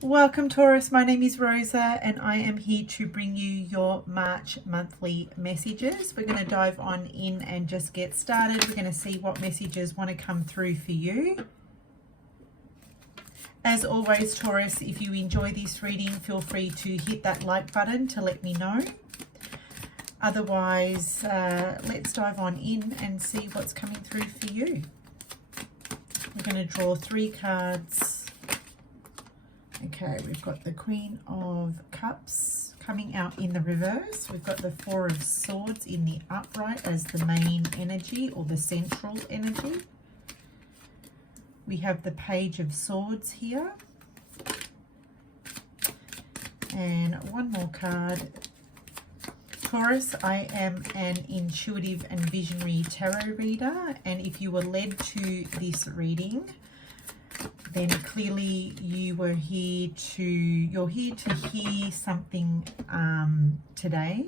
Welcome Taurus, my name is Rosa and I am here to bring you your March monthly messages. We're going to dive on in and just get started. We're going to see what messages want to come through for you. As always, Taurus, if you enjoy this reading, feel free to hit that like button to let me know. Otherwise, let's dive on in and see what's coming through for you. We're going to draw 3 cards. Okay, we've got the Queen of Cups coming out in the reverse. We've got the 4 of Swords in the upright as the main energy or the central energy. We have the Page of Swords here. And one more card. Taurus, I am an intuitive and visionary tarot reader, and if you were led to this reading, then clearly you're here to hear something today.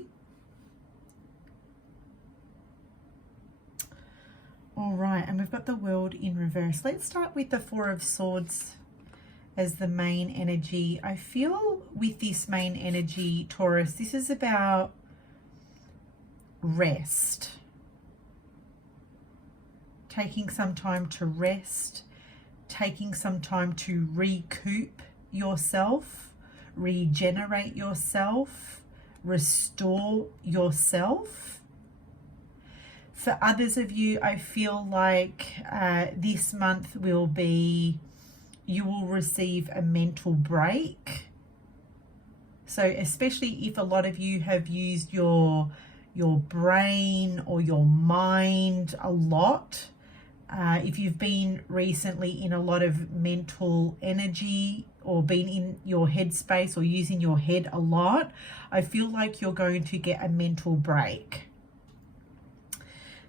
All right, and we've got the World in reverse. Let's start with the 4 of Swords as the main energy. I feel with this main energy, Taurus, this is about rest. Taking some time to rest. Taking some time to recoup yourself, regenerate yourself, restore yourself. For others of you, I feel like this month will be, you will receive a mental break. So especially if a lot of you have used your brain or your mind a lot, if you've been recently in a lot of mental energy or been in your headspace or using your head a lot, I feel like you're going to get a mental break.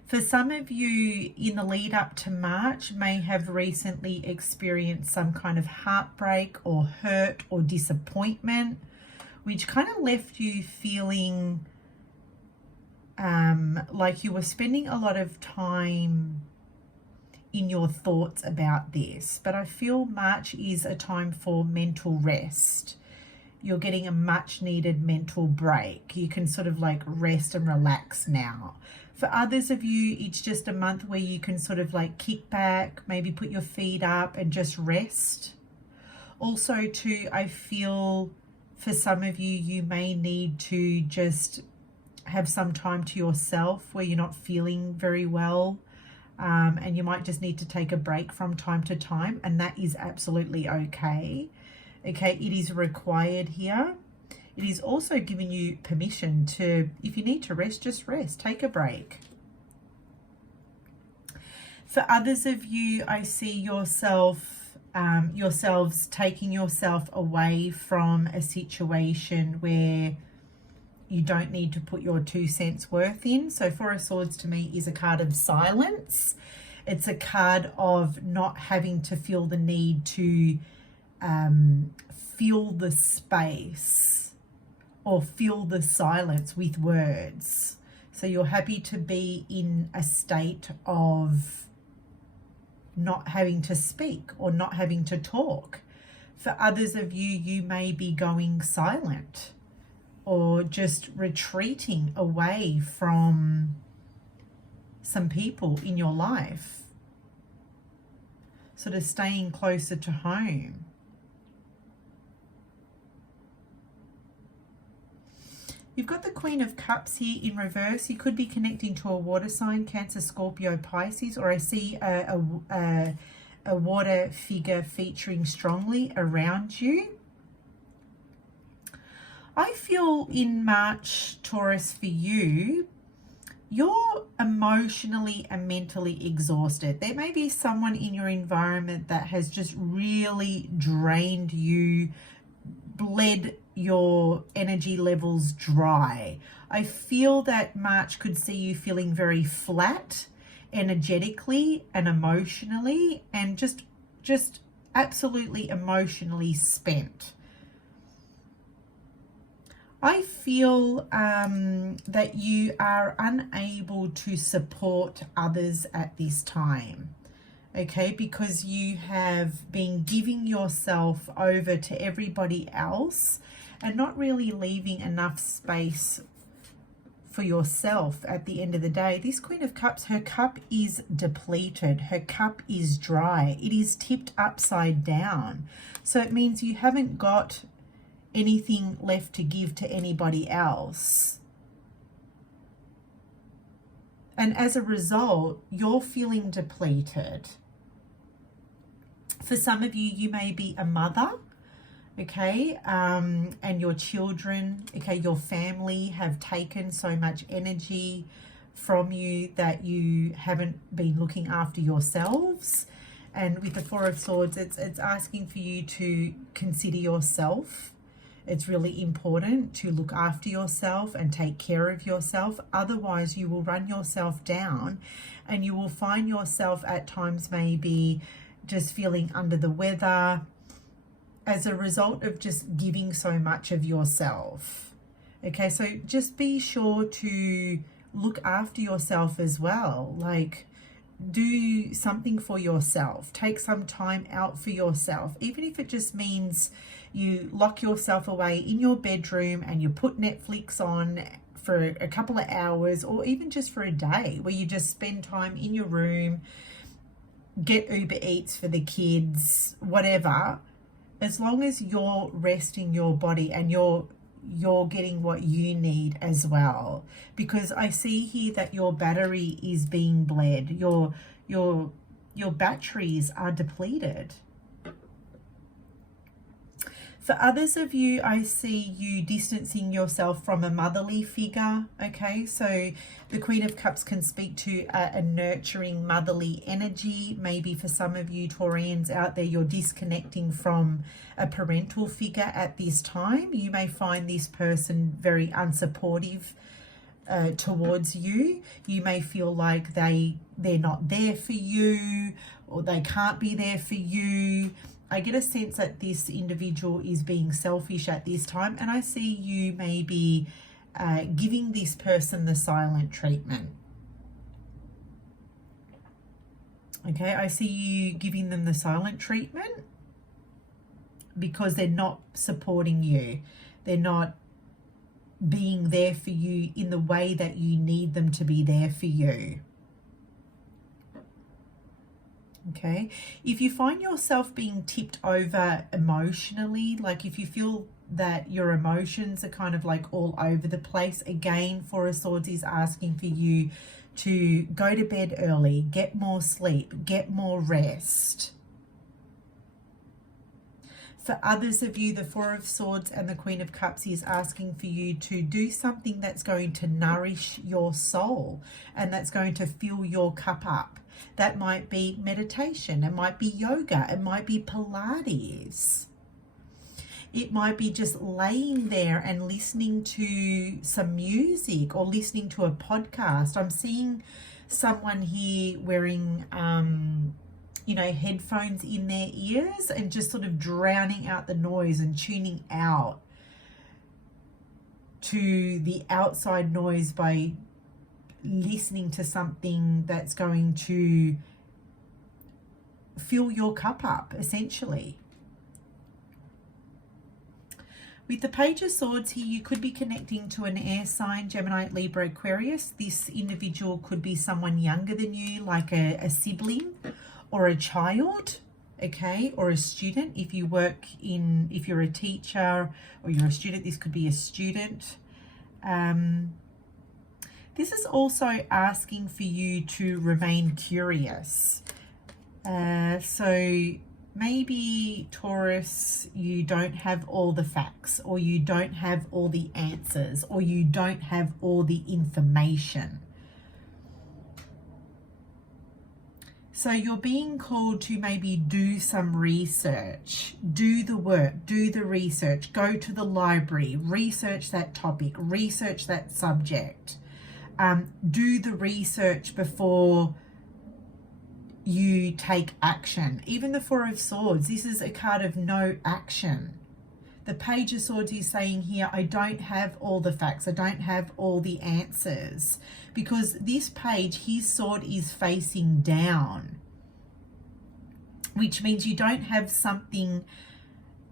For some of you in the lead up to March may have recently experienced some kind of heartbreak or hurt or disappointment, which kind of left you feeling like you were spending a lot of time in your thoughts about this. But I feel March is a time for mental rest. You're getting a much needed mental break. You can sort of like rest and relax now. For others of you, it's just a month where you can sort of like kick back, maybe put your feet up and just rest. Also too, I feel for some of you, you may need to just have some time to yourself where you're not feeling very well. And you might just need to take a break from time to time, and that is absolutely okay. Okay, it is required here. It is also giving you permission to, if you need to rest, just rest, take a break. For others of you, I see yourselves taking yourself away from a situation where you don't need to put your 2 cents worth in. So 4 of Swords to me is a card of silence. It's a card of not having to feel the need to fill the space or fill the silence with words. So you're happy to be in a state of not having to speak or not having to talk. For others of you, you may be going silent or just retreating away from some people in your life, sort of staying closer to home. You've got the Queen of Cups here in reverse. You could be connecting to a water sign, Cancer, Scorpio, Pisces, or I see a water figure featuring strongly around you. I feel in March, Taurus, for you, you're emotionally and mentally exhausted. There may be someone in your environment that has just really drained you, bled your energy levels dry. I feel that March could see you feeling very flat energetically and emotionally, and just absolutely emotionally spent. I feel that you are unable to support others at this time. okay, because you have been giving yourself over to everybody else and not really leaving enough space for yourself at the end of the day. This Queen of Cups, her cup is depleted. Her cup is dry. It is tipped upside down. So it means you haven't got anything left to give to anybody else. And as a result, you're feeling depleted. For some of you, you may be a mother, okay, and your children, okay, your family have taken so much energy from you that you haven't been looking after yourselves. And with the Four of Swords, it's asking for you to consider yourself. It's really important to look after yourself and take care of yourself. Otherwise, you will run yourself down and you will find yourself at times maybe just feeling under the weather as a result of just giving so much of yourself. Okay, so just be sure to look after yourself as well. Like, do something for yourself. Take some time out for yourself, even if it just means you lock yourself away in your bedroom and you put Netflix on for a couple of hours, or even just for a day where you just spend time in your room, get Uber Eats for the kids, whatever. As long as you're resting your body and you're getting what you need as well, because I see here that your battery is being bled. Your batteries are depleted. For others of you, I see you distancing yourself from a motherly figure, okay? So the Queen of Cups can speak to a nurturing motherly energy. Maybe for some of you Taurians out there, you're disconnecting from a parental figure at this time. You may find this person very unsupportive towards you. You may feel like they're not there for you, or they can't be there for you. I get a sense that this individual is being selfish at this time, and I see you maybe giving this person the silent treatment. Okay, I see you giving them the silent treatment because they're not supporting you. They're not being there for you in the way that you need them to be there for you. Okay, if you find yourself being tipped over emotionally, like if you feel that your emotions are kind of like all over the place, again, Four of Swords is asking for you to go to bed early, get more sleep, get more rest. For others of you, the Four of Swords and the Queen of Cups is asking for you to do something that's going to nourish your soul and that's going to fill your cup up. That might be meditation, it might be yoga, it might be Pilates. It might be just laying there and listening to some music or listening to a podcast. I'm seeing someone here wearing you know, headphones in their ears and just sort of drowning out the noise and tuning out to the outside noise by listening to something that's going to fill your cup up, essentially. With the Page of Swords here, you could be connecting to an air sign, Gemini, Libra, Aquarius. This individual could be someone younger than you, like a sibling or a child, okay, or a student. If you work in, if you're a teacher or you're a student, this could be a student. This is also asking for you to remain curious. So maybe, Taurus, you don't have all the facts, or you don't have all the answers, or you don't have all the information. So you're being called to maybe do some research, do the work, do the research, go to the library, research that topic, research that subject. Do the research before you take action. Even the Four of Swords, this is a card of no action. The Page of Swords is saying here, I don't have all the facts, I don't have all the answers, because this page, his sword is facing down. which means you don't have something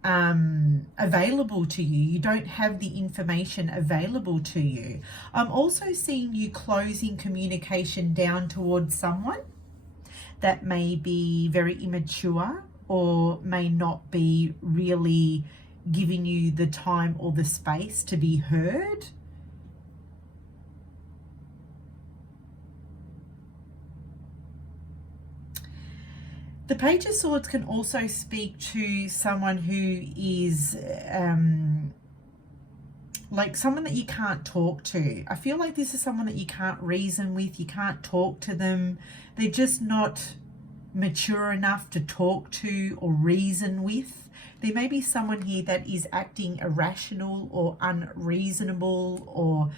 available to you. You don't have the information available to you. I'm also seeing you closing communication down towards someone that may be very immature or may not be really giving you the time or the space to be heard. The Page of Swords can also speak to someone who is like someone that you can't talk to. I feel like this is someone that you can't reason with, you can't talk to them. They're just not mature enough to talk to or reason with. There may be someone here that is acting irrational or unreasonable, or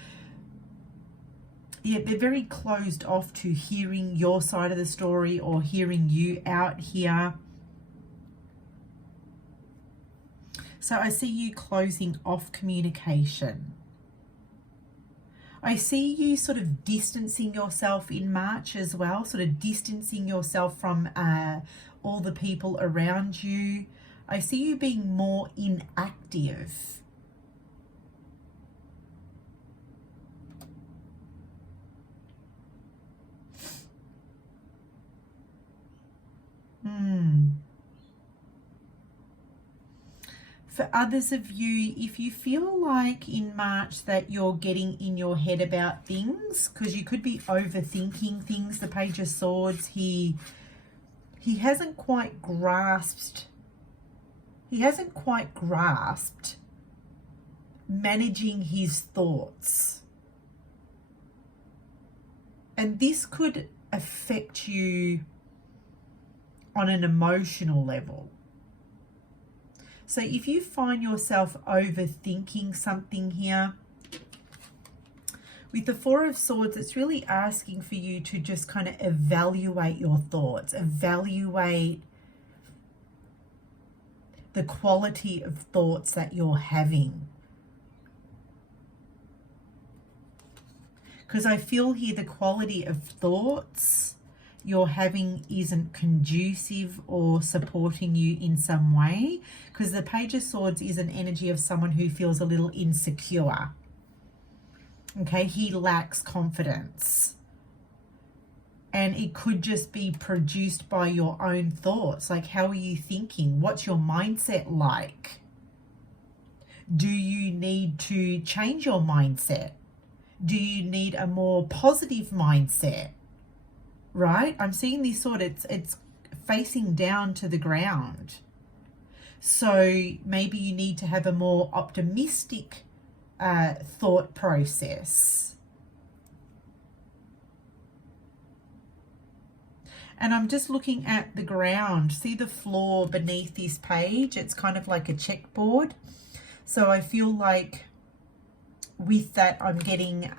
yeah, they're very closed off to hearing your side of the story or hearing you out here. So I see you closing off communication. I see you sort of distancing yourself in March as well, sort of distancing yourself from all the people around you. I see you being more inactive. For others of you, if you feel like in March that you're getting in your head about things, because you could be overthinking things, the Page of Swords, he hasn't quite grasped, managing his thoughts. And this could affect you on an emotional level. So if you find yourself overthinking something here, with the Four of Swords, it's really asking for you to just kind of evaluate your thoughts, evaluate the quality of thoughts that you're having. Because I feel here the quality of thoughts you're having isn't conducive or supporting you in some way, because the Page of Swords is an energy of someone who feels a little insecure. Okay, he lacks confidence. And it could just be produced by your own thoughts. Like, how are you thinking? What's your mindset like? Do you need to change your mindset? Do you need a more positive mindset? Right? I'm seeing this sword, it's facing down to the ground. So maybe you need to have a more optimistic thought process. And I'm just looking at the ground. See the floor beneath this page? It's kind of like a checkboard. So I feel like with that I'm getting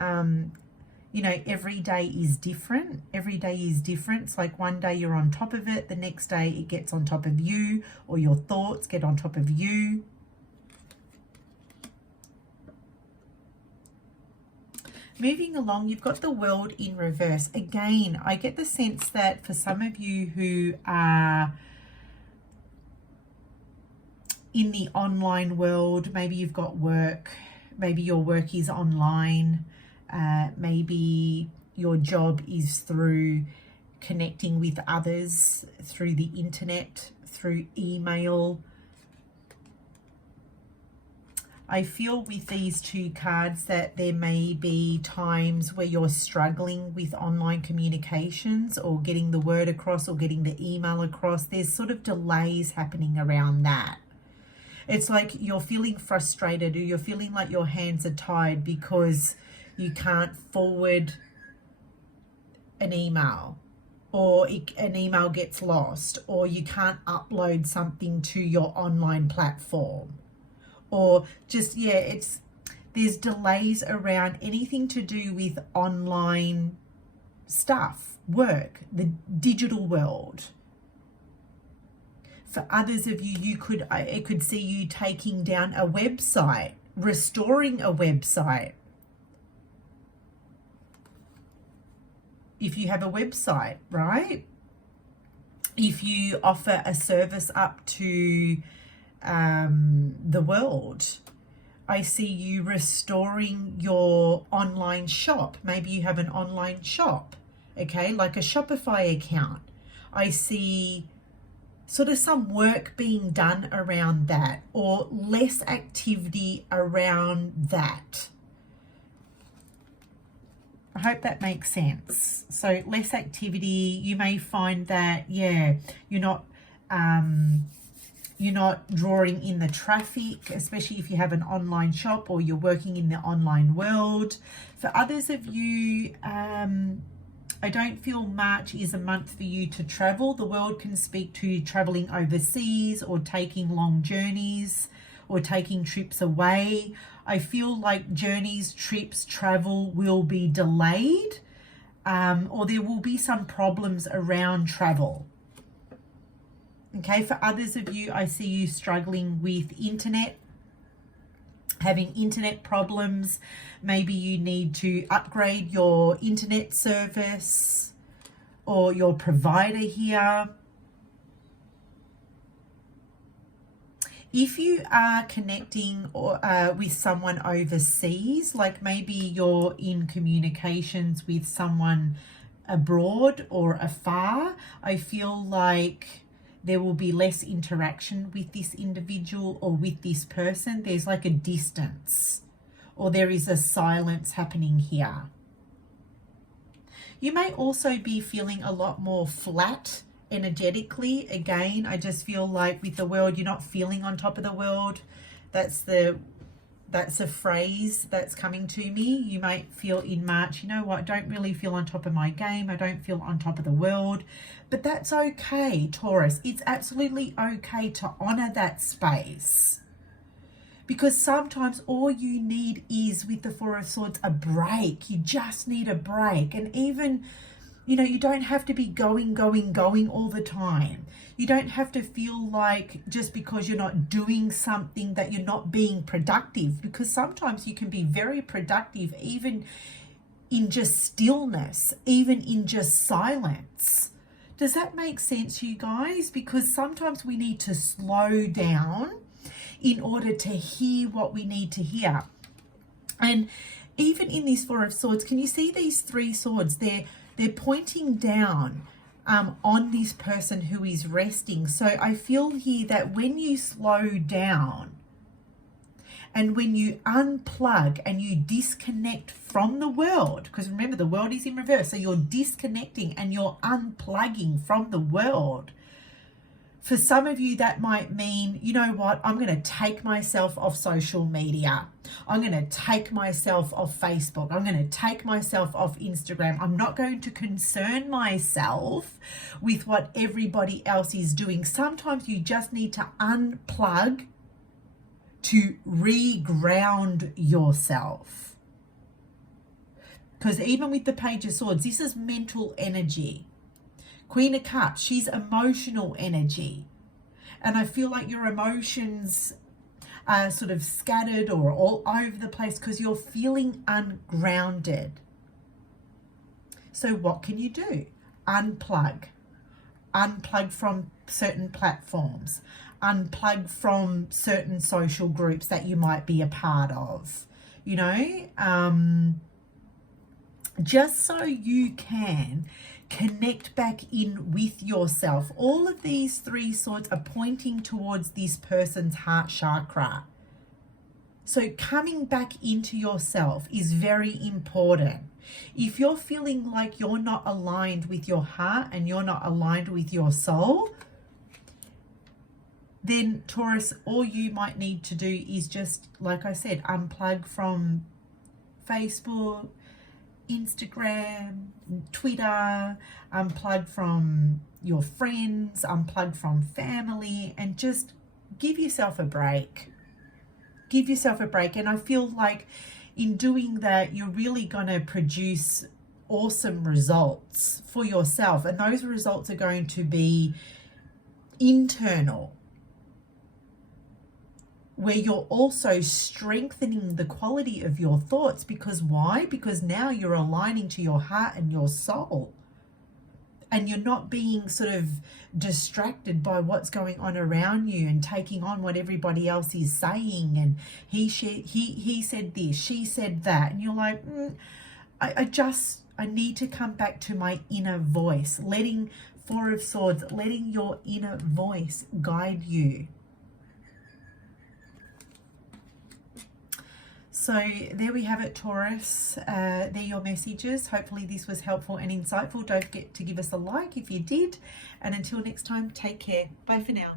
you know, every day is different. Every day is different. It's like one day you're on top of it, the next day it gets on top of you, or your thoughts get on top of you. Moving along, you've got the World in reverse. Again, I get the sense that for some of you who are in the online world, maybe you've got work, maybe your work is online, maybe your job is through connecting with others through the internet, through email. I feel with these two cards that there may be times where you're struggling with online communications or getting the word across or getting the email across. There's sort of delays happening around that. It's like you're feeling frustrated, or you're feeling like your hands are tied because you can't forward an email, or an email gets lost, or you can't upload something to your online platform, or just, yeah, there's delays around anything to do with online stuff, work, the digital world. For others of you, I could see you taking down a website, restoring a website. If you have a website, right? if you offer a service up to the world, I see you restoring your online shop. Maybe you have an online shop, okay, like a Shopify account. I see sort of some work being done around that, or less activity around that. I hope that makes sense. So less activity. You may find that, yeah, you're not drawing in the traffic, especially if you have an online shop or you're working in the online world. For others of you, I don't feel March is a month for you to travel. The world can speak to traveling overseas or taking long journeys or taking trips away. I feel like journeys, trips, travel will be delayed, or there will be some problems around travel. Okay, for others of you, I see you struggling with internet, having internet problems. Maybe you need to upgrade your internet service or your provider here. If you are connecting with someone overseas, like maybe you're in communications with someone abroad or afar, I feel like there will be less interaction with this individual or with this person. There's like a distance, or there is a silence happening here. You may also be feeling a lot more flat energetically. Again, I just feel like with the world, you're not feeling on top of the world. That's a phrase that's coming to me. You might feel in March, you know what, I don't really feel on top of my game. I don't feel on top of the world. But that's okay, Taurus. It's absolutely okay to honor that space. Because sometimes all you need is, with the Four of Swords, a break. You just need a break. And even, you know, you don't have to be going all the time. You don't have to feel like just because you're not doing something that you're not being productive, because sometimes you can be very productive even in just stillness, even in just silence. Does that make sense, you guys? Because sometimes we need to slow down in order to hear what we need to hear. And even in this Four of Swords, can you see these three swords? They're pointing down on this person who is resting. So I feel here that when you slow down and when you unplug and you disconnect from the world, because remember, the world is in reverse, so you're disconnecting and you're unplugging from the world. For some of you, that might mean, you know what, I'm going to take myself off social media. I'm going to take myself off Facebook. I'm going to take myself off Instagram. I'm not going to concern myself with what everybody else is doing. Sometimes you just need to unplug to reground yourself. Because even with the Page of Swords, this is mental energy. Queen of Cups, she's emotional energy. And I feel like your emotions are sort of scattered or all over the place because you're feeling ungrounded. So what can you do? Unplug. Unplug from certain platforms. Unplug from certain social groups that you might be a part of. You know, just so you can connect back in with yourself. All of these three swords are pointing towards this person's heart chakra. So coming back into yourself is very important. If you're feeling like you're not aligned with your heart and you're not aligned with your soul, then Taurus, all you might need to do is just, like I said, unplug from Facebook, Instagram, Twitter, unplug from your friends, unplug from family, and just give yourself a break. Give yourself a break. And I feel like in doing that, you're really going to produce awesome results for yourself. And those results are going to be internal, where you're also strengthening the quality of your thoughts. Because why? Because now you're aligning to your heart and your soul. and you're not being sort of distracted by what's going on around you and taking on what everybody else is saying, and he said this, she said that, and you're like, I need to come back to my inner voice, letting Four of Swords, letting your inner voice guide you. So there we have it, Taurus. They're your messages. Hopefully this was helpful and insightful. Don't forget to give us a like if you did. And until next time, take care. Bye for now.